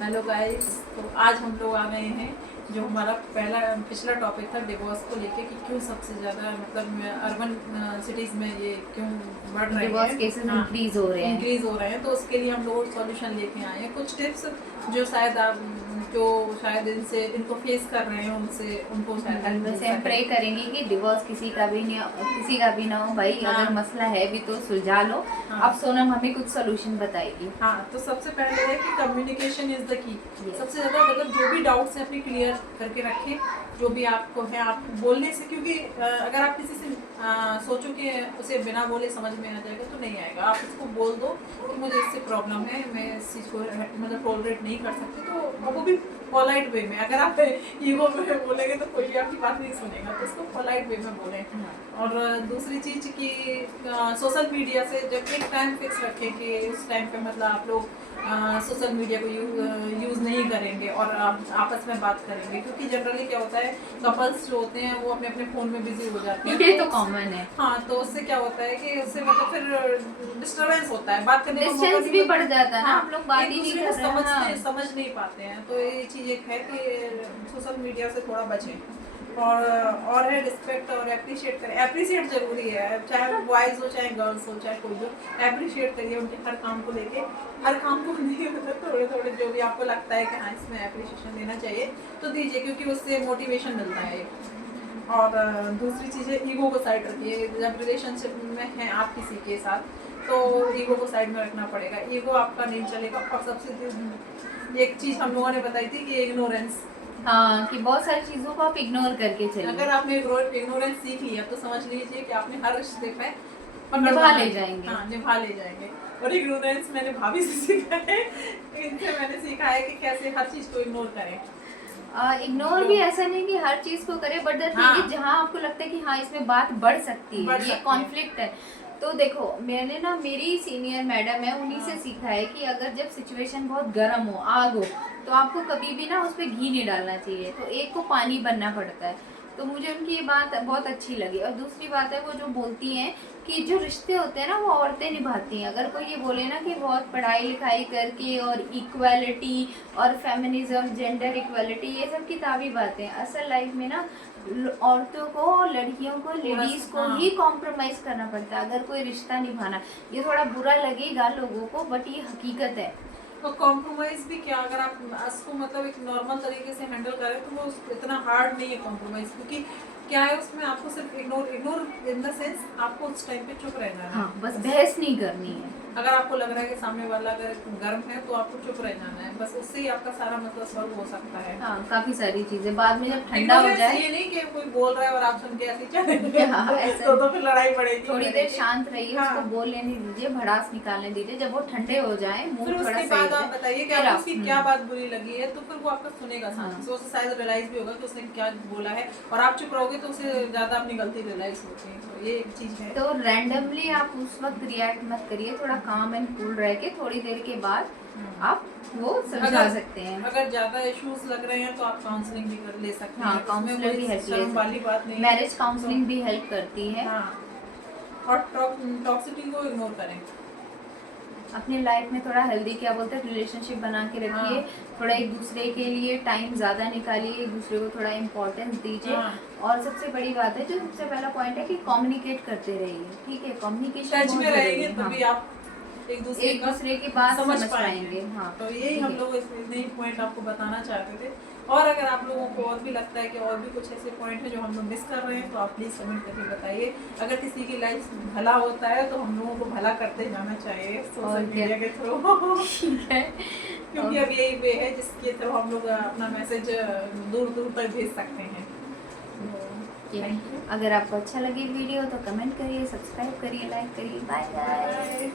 Hello guys, तो आज हम लोग आ गए हैं जो हमारा पिछला टॉपिक था डिवोर्स को लेके कि क्यों सबसे ज़्यादा मतलब अर्बन सिटीज़ में ये क्यों बढ़ रहे डिवोर्स हैं। केसेस इंक्रीज हो रहे हैं। इंक्रीज हो रहे हैं, तो उसके लिए हम लोग सॉल्यूशन लेके आए हैं। कुछ टिप्स जो शायद आप जो शायद इनको फेस कर रहे हैं उनको शायद हेल्प मिल वैसे हम प्रे सके। करेंगे कि डिवोर्स किसी का भी ना हो भाई। हाँ। अगर मसला है भी तो सुलझा लो। हाँ। अब सोनम हमें कुछ सोल्यूशन बताएगी। हाँ, तो सबसे पहले है कि communication is the key. Yes. सबसे ज़्यादा मतलब जो भी डाउट्स हैं अपने क्लियर करके रखें, जो भी आपको है आप बोलने से, क्योंकि अगर आप किसी से सोचो कि उसे बिना बोले समझ में आ जाएगा तो नहीं आएगा। आप उसको बोल दो कि मुझे इससे प्रॉब्लम है, मैं इस चीज़ को मतलब टॉलरेट नहीं कर सकती, तो वो भी पोलाइट वे में। अगर आप ईगो में बोलेंगे तो कोई भी आपकी बात नहीं सुनेगा, तो उसको पोलाइट वे में बोलें। और दूसरी चीज़ कि सोशल मीडिया से जब एक टाइम फिक्स रखें कि उस टाइम पे मतलब आप लोग सोशल मीडिया को यूज़ नहीं करेंगे और आप आपस में बात करेंगे, क्योंकि जनरली क्या होता है, कपल्स जो होते हैं वो अपने अपने फ़ोन में बिजी हो जाते हैं। ये तो कॉमन है। हाँ, तो उससे क्या होता है कि उससे मतलब फिर डिस्टर्बेंस होता है, बात करने का मौका डिस्टेंस नहीं भी मिलता। बढ़ जाता है ना, हाँ, हम लोग बात एक ही नहीं दूसरे कर को रहे हैं। समझ नहीं पाते हैं। तो ये चीज़ एक है कि सोशल मीडिया से थोड़ा बचें। और है रिस्पेक्ट और अप्रिशिएट करें। अप्रिशिएट जरूरी है, चाहे बॉयज़ हो चाहे गर्ल्स हो चाहे कोई हो। अप्रिशिएट करिए उनके हर काम को लेके, हर काम को नहीं मतलब थोड़े थोड़े जो भी आपको लगता है कि हाँ इसमें अप्रिशिएशन देना चाहिए तो दीजिए, क्योंकि उससे मोटिवेशन मिलता है। और दूसरी चीज़ है, ईगो को साइड रखिए। जब रिलेशनशिप में हैं आप किसी के साथ, तो ईगो को साइड में रखना पड़ेगा। ईगो आपका नहीं चलेगा। और सबसे एक चीज़ हम लोगों ने बताई थी कि इग्नोरेंस। हाँ, कि बहुत सारी चीजों को आप इग्नोर करके चलिए। अगर आपने इग्नोरेंस सीख लिया तो समझ लीजिए कि आपने हर रिश्ते पे निभा ले जाएंगे। हाँ, निभा ले जाएंगे। और इग्नोरेंस मैंने भाभी से सीखा है, इनसे मैंने सीखा है कि कैसे हर चीज़ को इग्नोर करें। इग्नोर भी ऐसा नहीं कि हर चीज को करे, बट द थिंग इज जहाँ आपको लगता है कि हाँ इसमें बात बढ़ सकती है, ये कॉन्फ्लिक्ट है, तो देखो मैंने ना मेरी सीनियर मैडम है उन्हीं से सीखा है कि अगर जब सिचुएशन बहुत गर्म हो, आग हो, तो आपको कभी भी ना उस पर घी नहीं डालना चाहिए, तो एक को पानी बनना पड़ता है। तो मुझे उनकी ये बात बहुत अच्छी लगी। और दूसरी बात है वो जो बोलती हैं कि जो रिश्ते होते हैं ना वो औरतें निभाती हैं। अगर कोई ये बोले ना कि बहुत पढ़ाई लिखाई करके और इक्वालिटी और फेमिनिज्म, जेंडर इक्वालिटी, ये सब किताबी बातें, असल लाइफ में ना औरतों को, लड़कियों को, लेडीज को ही कॉम्प्रोमाइज करना पड़ता है अगर कोई रिश्ता निभाना। ये थोड़ा बुरा लगेगा लोगों को, बट ये हकीकत है। तो कॉम्प्रोमाइज़ भी क्या, अगर आप उसको मतलब एक नॉर्मल तरीके से हैंडल करें तो वो इतना हार्ड नहीं है कॉम्प्रोमाइज़, क्योंकि क्या है उसमें आपको सिर्फ इग्नोर इन द सेंस आपको उस टाइम पे चुप रहना है। हाँ, बस बहस नहीं करनी है। अगर आपको लग रहा है कि सामने वाला अगर गर्म है तो आपको चुप रह जाना है, बस उससे ही आपका सारा मसला सॉल्व हो सकता है। हाँ, काफी सारी चीजें बाद में जब ठंडा हो जाए। ये नहीं कि कोई बोल रहा है और आप सुन के ऐसे चले हाँ, ऐसा तो फिर लड़ाई पड़ेगी। थोड़ी देर शांत रहिए, हाँ। उसको बोल लेने दीजिए, भड़ास निकालने दीजिए। जब वो ठंडे हो जाए, फिर मूड थोड़ा उसके सही बाद हो आप जाए, बताइए कि फिर आपको उसकी क्या बात बुरी लगी है, तो फिर वो आपका सुनेगा हाँ। सामने से। उसे शायद रियलाइज भी होगा कि उसने क्या बोला है, और आप चुप रहोगे तो उसे ज़्यादा अपनी गलती रियलाइज होती है। तो ये एक चीज़ है। तो रैंडमली आप उस वक्त रिएक्ट मत करिए, थोड़ा काम एंड कूल रह के थोड़ी देर के बाद आप वो समझा सकते हैं। अगर ज़्यादा इश्यूज लग रहे हैं तो आप काउंसलिंग भी कर ले सकते हैं। हाँ, काउंसलिंग भी हेल्प ले वाली बात नहीं है। मैरिज काउंसलिंग भी हेल्प करती है। हाँ, और टॉक्सिसिटी को इग्नोर करें। अपनी लाइफ में थोड़ा हेल्दी, क्या बोलते हैं, रिलेशनशिप बना के रखिए। थोड़ा एक दूसरे के लिए टाइम ज़्यादा निकालिए, एक दूसरे को थोड़ा इम्पोर्टेंस दीजिए। और सबसे बड़ी बात है, जो सबसे पहला पॉइंट है कि कम्युनिकेट करते रहिए। ठीक है, कम्युनिकेशन टच में रहेंगे तभी आप एक दूसरे की बात समझ पाएंगे। हाँ, तो यही हम लोग इतने ही पॉइंट आपको बताना चाहते थे। और अगर आप लोगों को और भी लगता है कि और भी कुछ ऐसे पॉइंट है जो हम लोग मिस कर रहे हैं, तो आप प्लीज़ कमेंट करके बताइए। अगर किसी की लाइफ भला होता है तो हम लोगों को भला करते जाना चाहिए सोशल मीडिया के थ्रू। ठीक है, क्योंकि अब यही वे है जिसके थ्रू हम लोग अपना मैसेज दूर दूर तक भेज सकते हैं। अगर आपको अच्छा लगे वीडियो तो कमेंट करिए, सब्सक्राइब करिए, लाइक करिए। Bye bye.